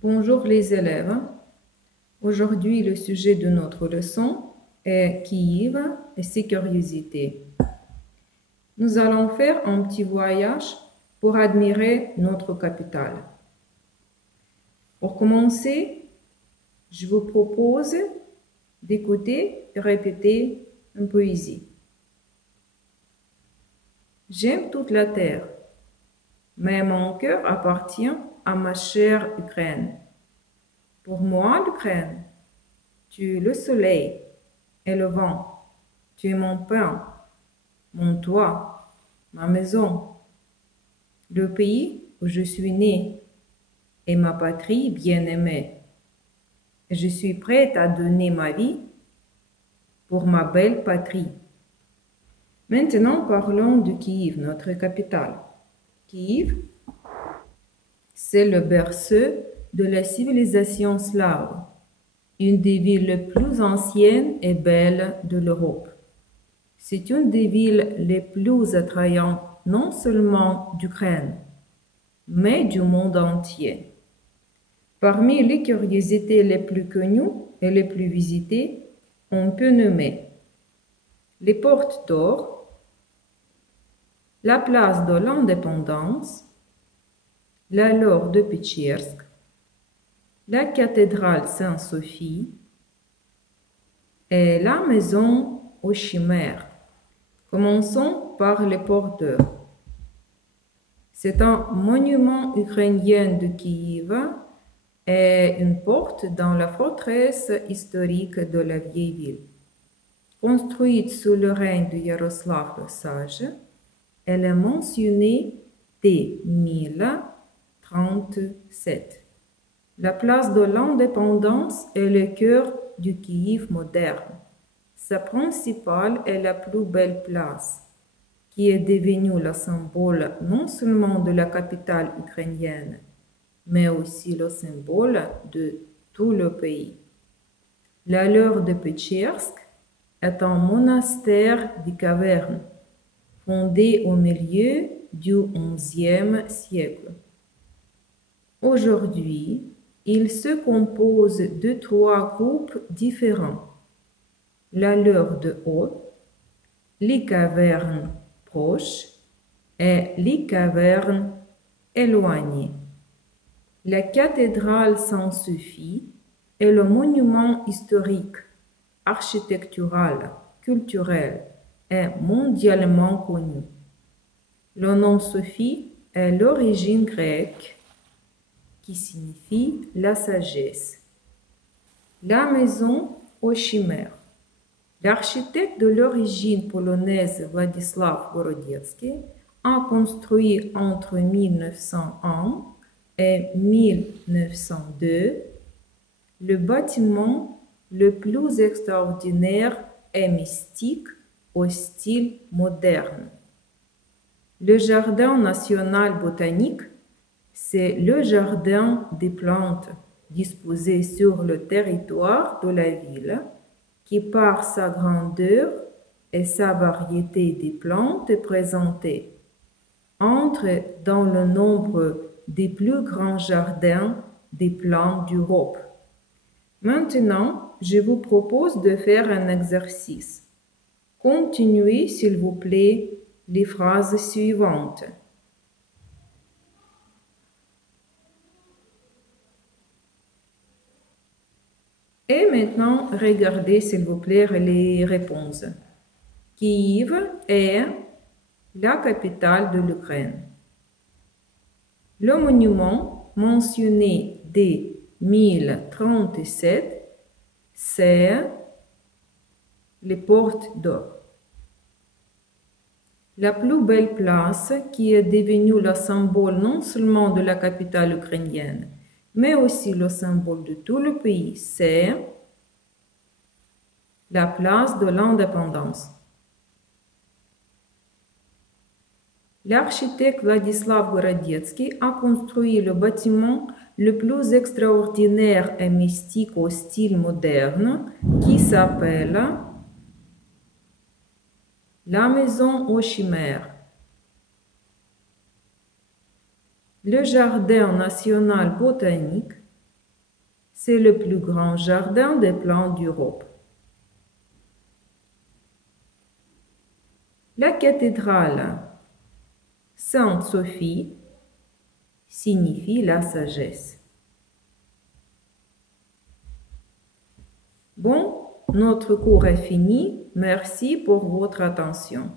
Bonjour les élèves. Aujourd'hui, le sujet de notre leçon est Kiev et ses curiosités. Nous allons faire un petit voyage pour admirer notre capitale. Pour commencer, je vous propose d'écouter et répéter une poésie. J'aime toute la terre, mais mon cœur appartient à ma chère Ukraine. Pour moi, l'Ukraine, tu es le soleil et le vent, tu es mon pain, mon toit, ma maison, le pays où je suis né et ma patrie bien-aimée. Je suis prête à donner ma vie pour ma belle patrie. Maintenant, parlons de Kiev, notre capitale. Kiev, c'est le berceau de la civilisation slave, une des villes les plus anciennes et belles de l'Europe. C'est une des villes les plus attrayantes non seulement d'Ukraine, mais du monde entier. Parmi les curiosités les plus connues et les plus visitées, on peut nommer les portes d'or, la place de l'Indépendance, la laure de Petchersk, la cathédrale Sainte-Sophie et la maison aux chimères. Commençons par les portes d'or. C'est un monument ukrainien de Kiev et une porte dans la forteresse historique de la vieille ville. Construite sous le règne de Yaroslav le Sage, elle est mentionnée dès 1037. La place de l'Indépendance est le cœur du Kiev moderne. Sa principale est la plus belle place, qui est devenue le symbole non seulement de la capitale ukrainienne, mais aussi le symbole de tout le pays. La laure de Petchersk est un monastère des cavernes, fondé au milieu du XIe siècle. Aujourd'hui, il se compose de 3 groupes différents. La laure de haut, les cavernes proches et les cavernes éloignées. La cathédrale Sainte-Sophie est le monument historique, architectural, culturel et mondialement connu. Le nom Sophie est l'origine grecque qui signifie la sagesse. La maison aux chimères. L'architecte de l'origine polonaise Władysław Gorodziecki a construit entre 1901 et 1902 le bâtiment le plus extraordinaire et mystique au style moderne. Le jardin national botanique, c'est le jardin des plantes disposé sur le territoire de la ville qui, par sa grandeur et sa variété des plantes présentées, entre dans le nombre des plus grands jardins des plantes d'Europe. Maintenant, je vous propose de faire un exercice. Continuez, s'il vous plaît, les phrases suivantes. Et maintenant, regardez, s'il vous plaît, les réponses. Kiev est la capitale de l'Ukraine. Le monument mentionné dès 1037, c'est les portes d'or. La plus belle place qui est devenue le symbole non seulement de la capitale ukrainienne, mais aussi le symbole de tout le pays, c'est la place de l'Indépendance. L'architecte Władysław Gorodziecki a construit le bâtiment le plus extraordinaire et mystique au style moderne qui s'appelle la maison aux chimères. Le jardin national botanique C'est le plus grand jardin des plantes d'Europe. La cathédrale Sainte-Sophie signifie la sagesse. Bon, notre cours est fini. Merci pour votre attention.